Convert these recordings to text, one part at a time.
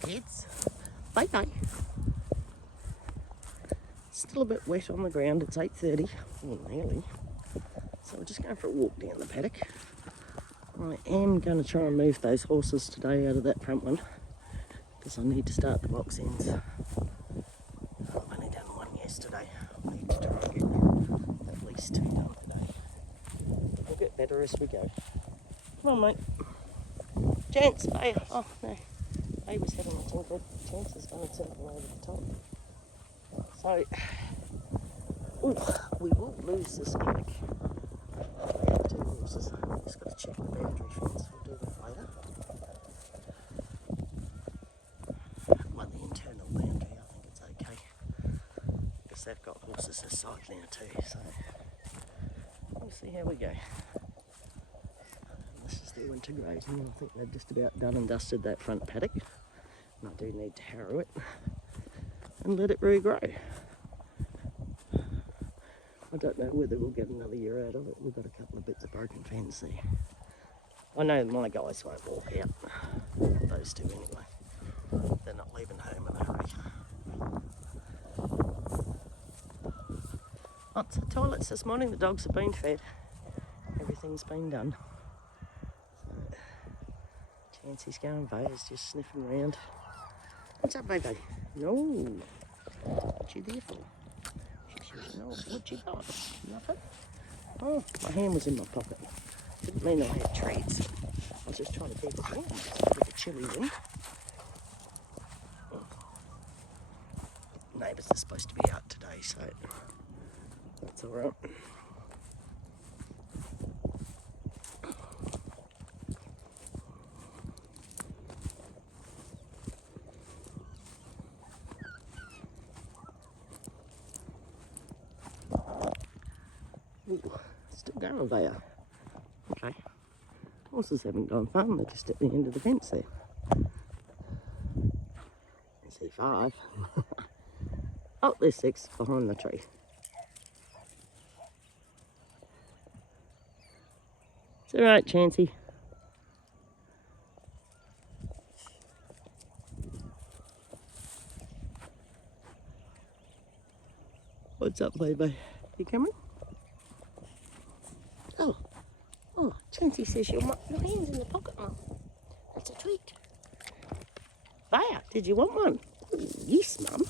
kids. Bye bye. Still a bit wet on the ground. It's 8:30, or nearly. So we're just going for a walk down the paddock. I am going to try and move those horses today out of that front one because I need to start the box ends. I've only done one yesterday. I need to try and get at least 2 done today. We'll get better as we go. Come on, mate. Chance, hey, oh no. I was having a tinkle. Chance is going to tinkle over the top. So, ooh, we will lose this paddock. We have 2 horses. Just got to check the boundary fence. We'll do that later. Well, the internal boundary, I think it's okay. Because they've got horses this side now too. So, we'll see how we go. This is their winter grazing. I think they've just about done and dusted that front paddock. And I do need to harrow it and let it regrow. I don't know whether we'll get another year out of it. We've got a couple of bits of broken fence there. I know my guys won't walk out. Those 2 anyway. They're not leaving home in a hurry. Lots of toilets this morning. The dogs have been fed. Everything's been done. So, Chancey's going Vaya's just sniffing around. What's up, baby? No. What you there for? No, what you got? Nothing? Oh, my hand was in my pocket. Didn't mean I had treats. I was just trying to keep it warm. It's a bit of a chilly wind. Neighbours are supposed to be out today, so that's alright. Ooh, still going there. Okay. Horses haven't gone far, they're just at the end of the fence there. I see 5. Oh, there's 6 behind the tree. It's alright, Chancey. What's up, baby? You coming? Oh, Chancey says your hand's in the pocket, Mum. That's a treat. Vaya, did you want one? Ooh, yes, Mum.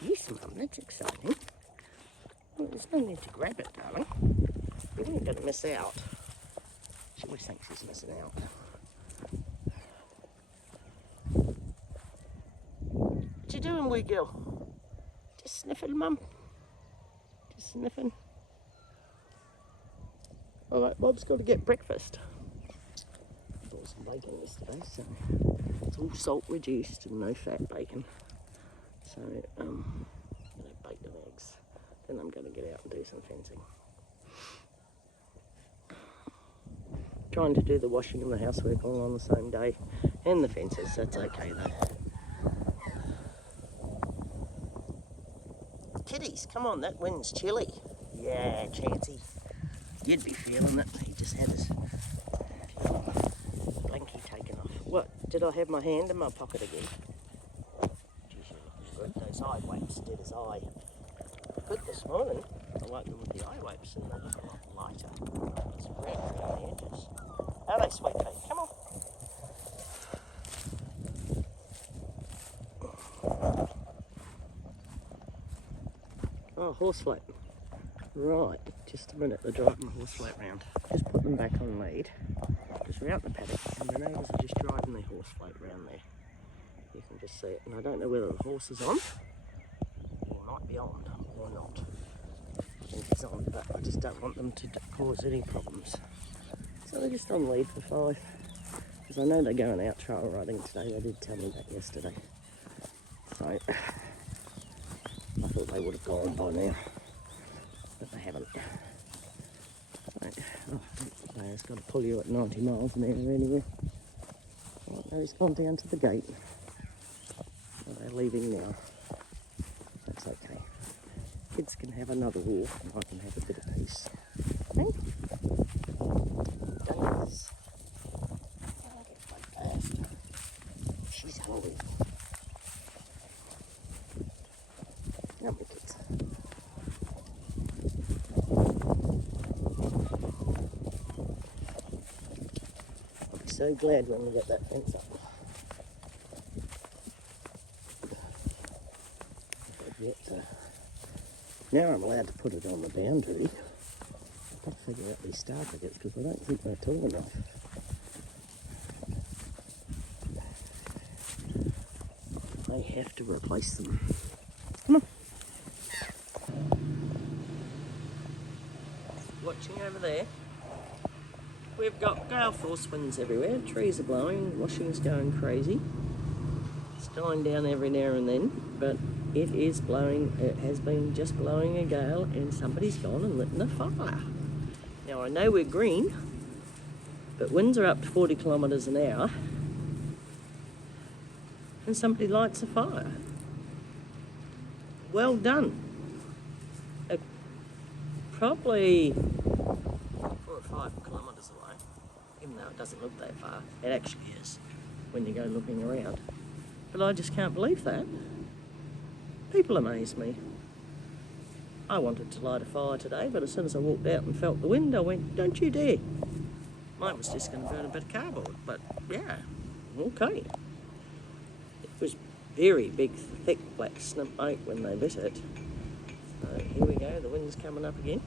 Yes, Mum, that's exciting. Well, there's no need to grab it, darling. You ain't going to miss out. She always thinks she's missing out. What you doing, wee girl? Just sniffing, Mum? Just sniffing? Alright, Bob's got to get breakfast. Bought some bacon yesterday, so it's all salt reduced and no fat bacon. So, I'm going to bake the eggs. Then I'm going to get out and do some fencing. Trying to do the washing and the housework all on the same day. And the fences, that's okay though. Kitties, come on, that wind's chilly. Yeah, Chancey. You'd be feeling it. He just had his blankie taken off. What? Did I have my hand in my pocket again? Geez, you're looking good. Those eye wipes did his eye. Good this morning. I woke them with the eye wipes and they look a lot lighter. It's red around the edges. How are they, sweet pea? Come on. Oh, horse flat. Right, just a minute, they're driving the horse flat round. Just put them back on lead, because we're out in the paddock and the neighbours are just driving the horse flat round there. You can just see it, and I don't know whether the horse is on. He might be on, or not. I think he's on, but I just don't want them to cause any problems. So they're just on lead for 5, because I know they're going out trail riding today. They did tell me that yesterday. So, I thought they would have gone by now. But they haven't. Right. Oh, it's got to pull you at 90 miles an hour anyway. Right, now he's gone down to the gate. Well, they're leaving now. That's okay. Kids can have another walk and I can have a bit of peace. Okay? Davis. I'll get quite fast. She's hungry. so glad when we get that fence up. Now I'm allowed to put it on the boundary. I've got to figure out these star crickets because I don't think they're tall enough. I have to replace them. Come on. Watching over there, we've got gale force winds everywhere. Trees are blowing, washing's going crazy. It's dying down every now and then, but it is blowing. It has been just blowing a gale, and somebody's gone and lit a fire. Now I know we're green, but winds are up to 40 kilometres an hour, and somebody lights a fire. Well done. Probably 4 or 5 kilometres away, even though it doesn't look that far. It actually is when you go looking around. But I just can't believe that. People amaze me. I wanted to light a fire today, but as soon as I walked out and felt the wind, I went, don't you dare. Mine was just going to burn a bit of cardboard, but yeah, okay. It was very big, thick black smoke when they lit it. So here we go, the wind's coming up again.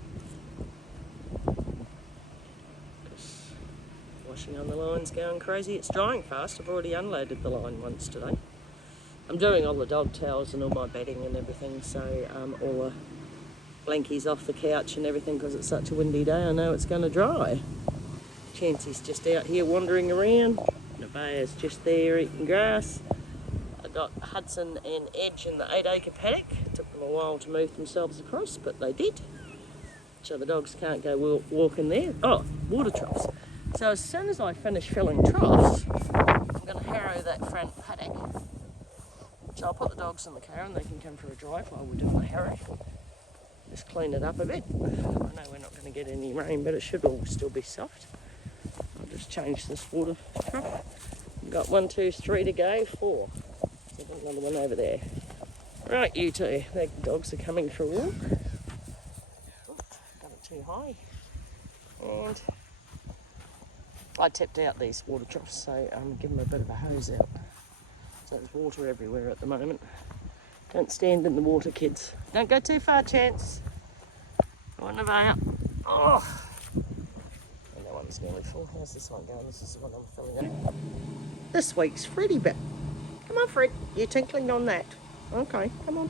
Washing on the line's going crazy. It's drying fast. I've already unloaded the line once today. I'm doing all the dog towels and all my bedding and everything, so all the blankies off the couch and everything, because it's such a windy day. I know it's going to dry. Chancy's just out here wandering around. Nevaeh's just there eating grass. I got Hudson and Edge in the 8-acre paddock. It took them a while to move themselves across, but they did. So the dogs can't go walking there. Oh, water troughs. So as soon as I finish filling troughs, I'm going to harrow that front paddock. So I'll put the dogs in the car and they can come for a drive while we're doing the harrow. Just clean it up a bit. I know we're not going to get any rain, but it should all still be soft. I'll just change this water trough. We've got 1, 2, 3 to go, 4. So I've got another one over there. Right, you two. The dogs are coming for a walk. Oh, got it too high. And I tipped out these water troughs, so I'm giving them a bit of a hose out. So there's water everywhere at the moment. Don't stand in the water, kids. Don't go too far, Chance. One of out. Oh! And that one's nearly full. How's this one going? This is the one I'm filling up. This week's Freddy bit. Come on, Fred. You're tinkling on that. Okay, come on.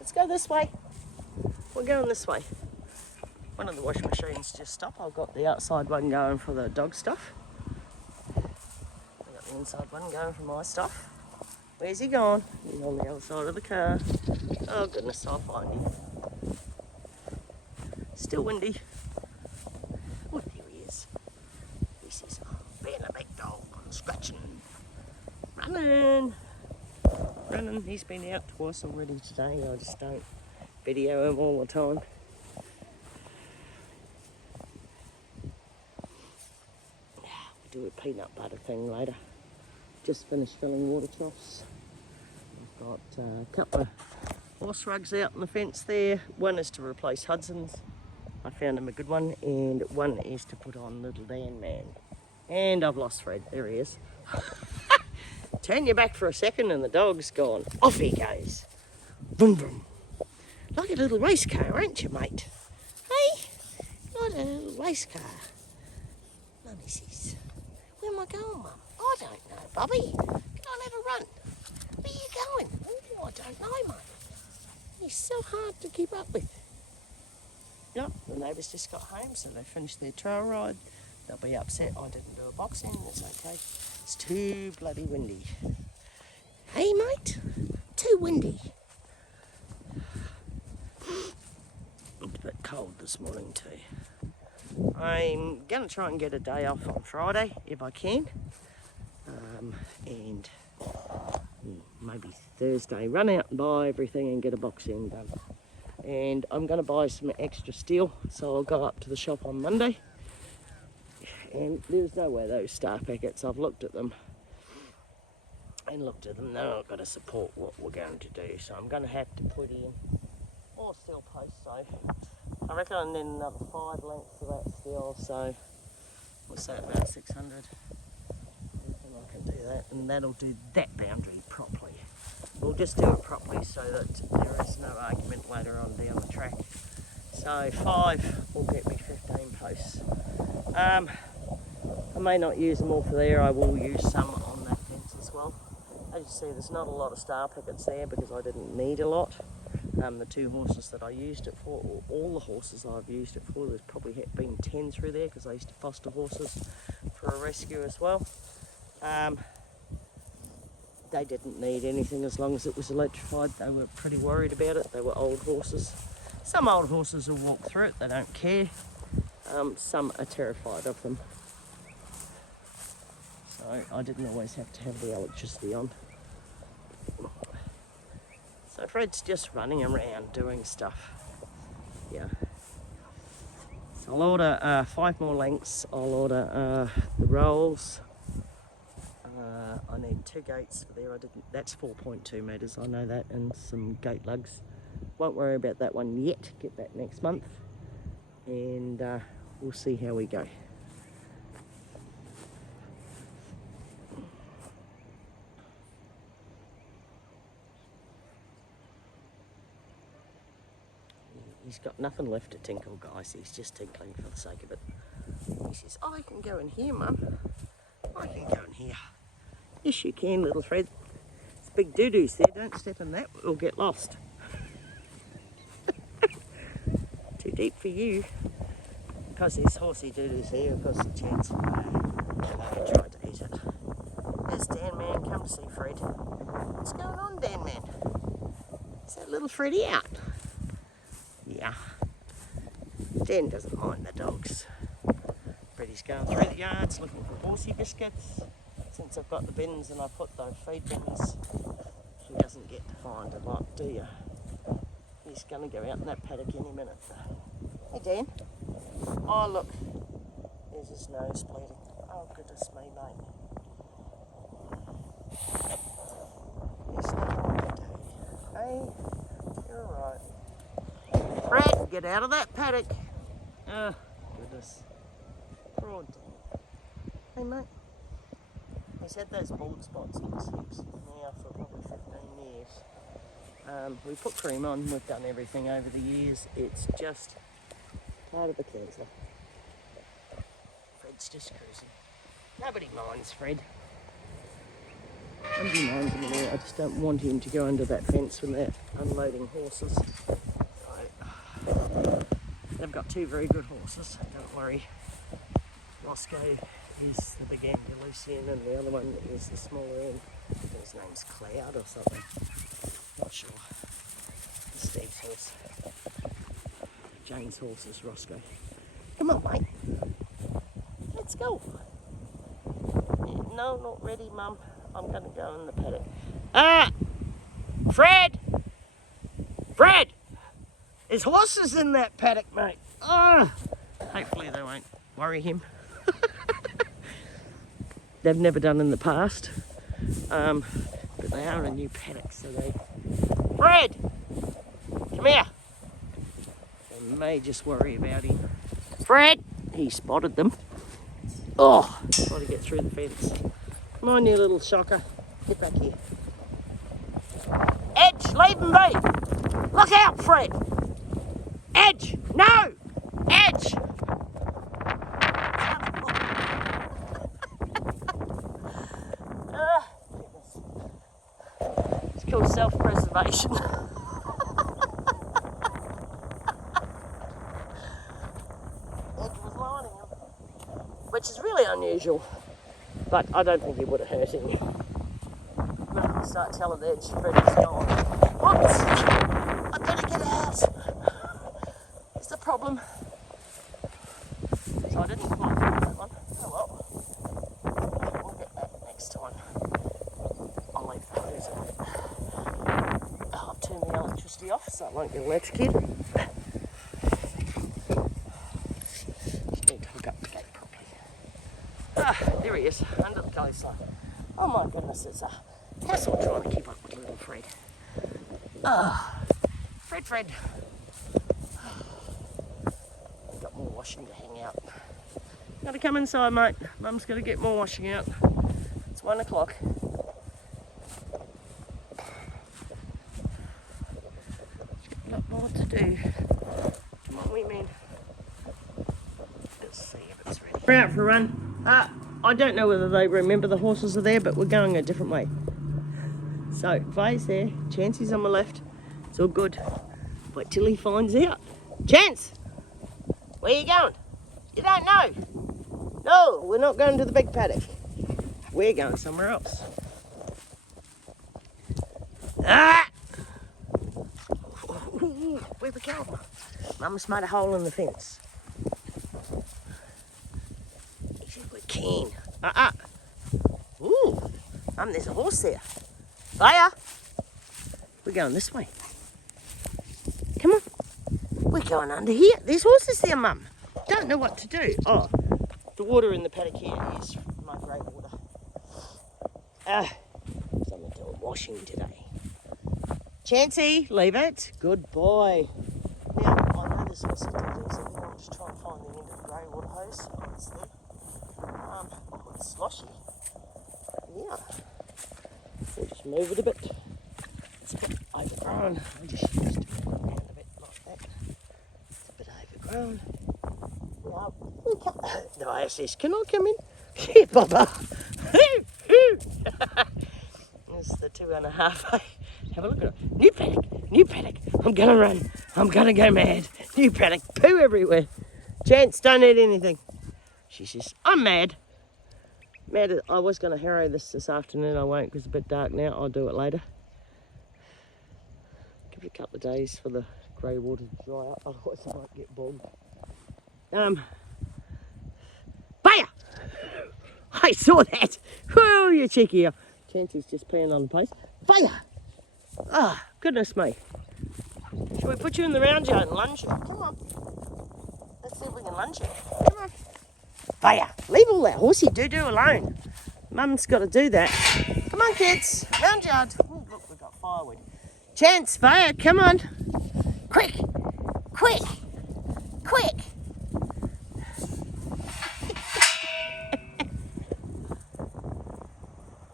Let's go this way. We're going this way. One of the wash machines just stopped. I've got the outside one going for the dog stuff. I've got the inside one going for my stuff. Where's he gone? He's on the other side of the car. Oh goodness, I'll find him. Still windy. Oh, there he is. This is being a big dog, scratching, running. Running. He's been out twice already today. I just don't video him all the time. We'll do a peanut butter thing later. Just finished filling water troughs. I've got a couple of horse rugs out on the fence there. One is to replace Hudson's. I found him a good one. And one is to put on Little Dan Man. And I've lost Fred. There he is. Turn your back for a second and the dog's gone. Off he goes. Vroom, vroom. Like a little race car, ain't you, mate? Hey? Like a little race car. Mummy says, where am I going, Mum? I don't know, Bubby. Can I have a run? Where are you going? Oh, I don't know, mate. He's so hard to keep up with. Yep, the neighbours just got home, so they finished their trail ride. They'll be upset I didn't do a boxing. It's okay. It's too bloody windy. Hey, mate? Too windy. It's a bit cold this morning too. I'm going to try and get a day off on Friday if I can. And maybe Thursday, run out and buy everything and get a boxing done. And I'm going to buy some extra steel, so I'll go up to the shop on Monday. And there's no way those star packets, I've looked at them, they're not going to support what we're going to do. So I'm going to have to put in more steel posts. So I reckon I need another 5 lengths of that steel, so what's that, about 600. can do that, and that'll do that boundary properly. We'll just do it properly so that there is no argument later on down the track. So 5 will get me 15 posts. I may not use them all for there, I will use some on that fence as well. As you see, there's not a lot of star pickets there because I didn't need a lot. The 2 horses that I used it for, or all the horses I've used it for, there's probably been 10 through there because I used to foster horses for a rescue as well. They didn't need anything as long as it was electrified. They were pretty worried about it. They were old horses. Some old horses will walk through it, they don't care. Some are terrified of them. So I didn't always have to have the electricity on. So Fred's just running around doing stuff. Yeah. So I'll order 5 more lengths. I'll order the rolls. I need 2 gates for there. That's 4.2 metres, I know that, and some gate lugs. Won't worry about that one yet. Get that next month. And we'll see how we go. He's got nothing left to tinkle, guys. He's just tinkling for the sake of it. He says, I can go in here, Mum. I can go in here. Yes, you can, little Fred. It's big doo-doos there. Don't step in that. We'll get lost. Too deep for you. Because there's horsey doo-doos there, of course the chance. He tried to eat it. There's Dan Man. Come to see Fred. What's going on, Dan Man? Is that little Freddy out? Yeah. Dan doesn't mind the dogs. Freddy's going through the yards looking for horsey biscuits. Since I've got the bins and I put those feed bins, he doesn't get to find a lot, do you? He's going to go out in that paddock any minute. Hey Dan. Oh look, there's his nose bleeding. Oh goodness me, mate. He's not on the day. Hey, you're alright. Fred, get out of that paddock. Oh goodness. Poor Dan. Hey mate. He's had those bald spots in his hips now for probably 15 years. We put cream on, we've done everything over the years. It's just part of the cancer. Fred's just cruising. Nobody minds Fred. Nobody minds him anymore. I just don't want him to go under that fence when they're unloading horses. So, they've got 2 very good horses, don't worry. Roscoe is the big Andalusian and the other one is the smaller end. I think his name's Cloud or something. Not sure. Steve's horse. Jane's horse is Roscoe. Come on, mate. Let's go. No, not ready, Mum. I'm going to go in the paddock. Fred! Fred! There's horses in that paddock, mate. Hopefully they won't worry him. They've never done in the past, but they are a new paddock, so they... Fred! Come here! They may just worry about him. Fred! He spotted them. Oh, trying to get through the fence. Come on, you little shocker. Get back here. Edge, leave him be! Look out, Fred! Edge! No! Edge! It's called self-preservation. Edge was lining him, which is really unusual, but I don't think it would have hurt him. I'm not going to start telling Edge Freddy's gone. Whoops! I better get out. It's the problem. So I didn't quite get that one. Oh well. We'll get that next time. I'll leave the hose on. I'll turn the electricity off so it won't get electrocuted. Just need to hook up the gate properly. There he is, under the coastline. Oh my goodness, it's a hassle trying to keep up with little Fred. Fred. I've got more washing to hang out. Gotta come inside, mate. Mum's gotta get more washing out. It's 1 o'clock. A lot more to do. Come on, wee man. Let's see if it's ready. We're out for a run. I don't know whether they remember the horses are there, but we're going a different way. So, Faye's there. Chancey's on my left. It's all good. Wait till he finds out. Chance! Where you going? You don't know? No, we're not going to the big paddock. We're going somewhere else. Ah! Ooh, where we going? Mum's made a hole in the fence. He said we're keen. Ooh, there's a horse there. Fire! We're going this way. Come on. We're going under here. There's horses there, Mum. Don't know what to do. Oh, the water in the paddock here is my grey water. I'm doing washing today. Chancey, leave it. Good boy. Now, I know there's lots of details in here. I'm just trying to find the end of the grey water hose. Oh, it's there. Oh, it's sloshy. Yeah. We'll just move it a bit. It's a bit overgrown. I just used to move it around a bit like that. It's a bit overgrown. Now, no, I says, can I come in? Yeah, Bubba. This is the 2.5. Have a look at it. New paddock, new paddock. I'm gonna run. I'm gonna go mad. New paddock, poo everywhere. Chance, don't eat anything. She says, I'm mad. Mad. I was gonna harrow this afternoon. I won't because it's a bit dark now. I'll do it later. Give it a couple of days for the grey water to dry up. Otherwise I might get bogged. Fire! I saw that. Oh, you cheeky. Chancey's just peeing on the place. Fire! Ah, goodness me. Shall we put you in the round yard and lunge you? Come on. Let's see if we can lunge you. Come on. Fire! Leave all that horsey doo-doo alone. Mum's got to do that. Come on, kids. Round yard. Oh, look, we've got firewood. Chance, Fire, come on. Quick! Quick! Quick!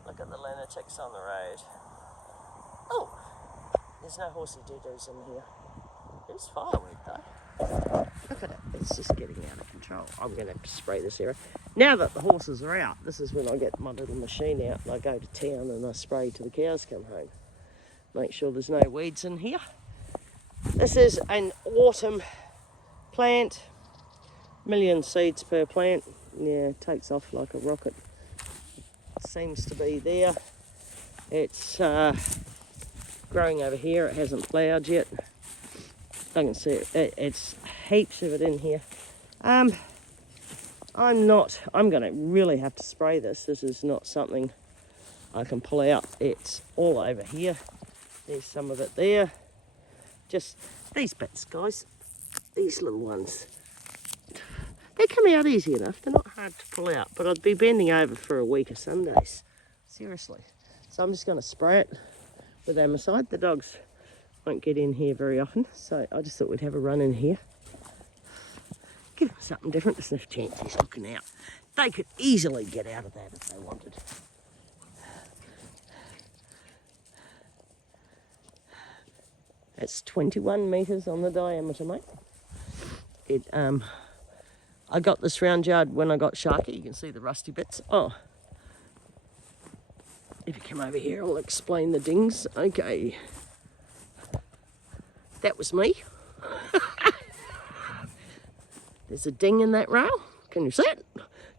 Look at the lunatics on the road. Oh! There's no horsey doo-doos in here. There's firewood though. Look at it, it's just getting out of control. I'm going to spray this area. Now that the horses are out, this is when I get my little machine out and I go to town and I spray till the cows come home. Make sure there's no weeds in here. This is an autumn plant. 1,000,000 seeds per plant. Yeah, it takes off like a rocket. It seems to be there. It's growing over here. It hasn't flowered yet. I can see it. It's heaps of it in here. I'm going to really have to spray this. This is not something I can pull out. It's all over here. There's some of it there. Just these bits, guys. These little ones. They come out easy enough. They're not hard to pull out, but I'd be bending over for a week of Sundays. Seriously. So I'm just going to spray it with Amoside. The dogs won't get in here very often, so I just thought we'd have a run in here. Give them something different to sniff. Chancey's looking out. They could easily get out of that if they wanted. It's 21 metres on the diameter, mate. I got this round yard when I got Sharky. You can see the rusty bits. Oh, if you come over here, I'll explain the dings. Okay. That was me. There's a ding in that rail. Can you see it?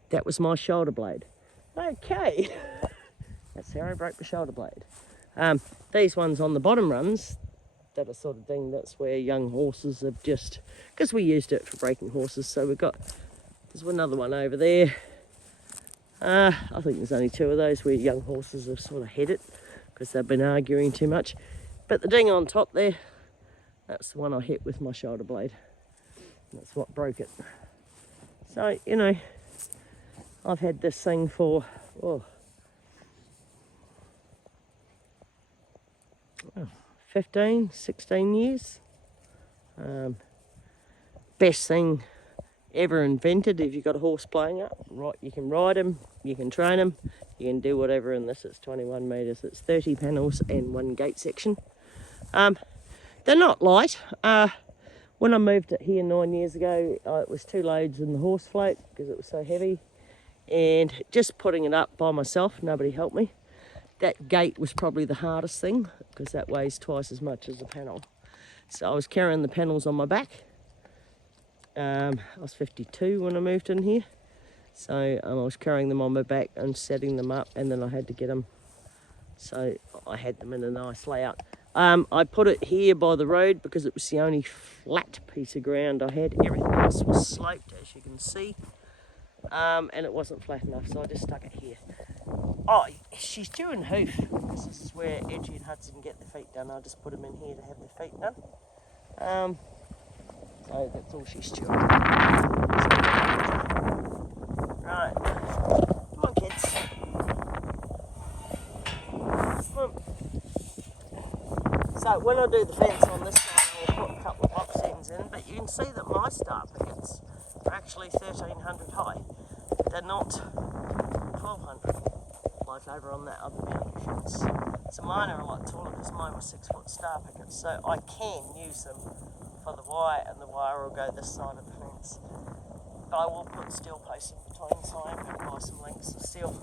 That was my shoulder blade. Okay. That's how I broke the shoulder blade. These ones on the bottom runs, that are sort of ding, that's where young horses have just, because we used it for breaking horses, so there's another one over there. I think there's only 2 of those where young horses have sort of hit it because they've been arguing too much. But the ding on top there, that's the one I hit with my shoulder blade. That's what broke it. So, you know, I've had this thing for, 15, 16 years. Best thing ever invented. If you've got a horse playing up, right, you can ride him, you can train him, you can do whatever. In this, it's 21 metres, it's 30 panels and 1 gate section. They're not light. When I moved it here 9 years ago, it was 2 loads in the horse float because it was so heavy. And just putting it up by myself, nobody helped me. That gate was probably the hardest thing because that weighs twice as much as the panel. So I was carrying the panels on my back. I was 52 when I moved in here. So I was carrying them on my back and setting them up, and then I had to get them. So I had them in a nice layout. I put it here by the road because it was the only flat piece of ground I had. Everything else was sloped, as you can see. And it wasn't flat enough, so I just stuck it here. Oh, she's due in hoof. This is where Edgy and Hudson get their feet done. I just put them in here to have their feet done. So that's all she's due. Right. Come on, kids. Come on. So when I do the fence on this side, I'll put a couple of box ends in, but you can see that my star pickets are actually 1300 high. They're not 1200 like over on that other boundary fence. So mine are a lot taller because mine were 6 foot star pickets, so I can use them for the wire, and the wire will go this side of the fence. But I will put steel posts in between, so I am going to buy some lengths of steel.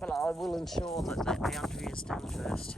But I will ensure that that boundary is done first.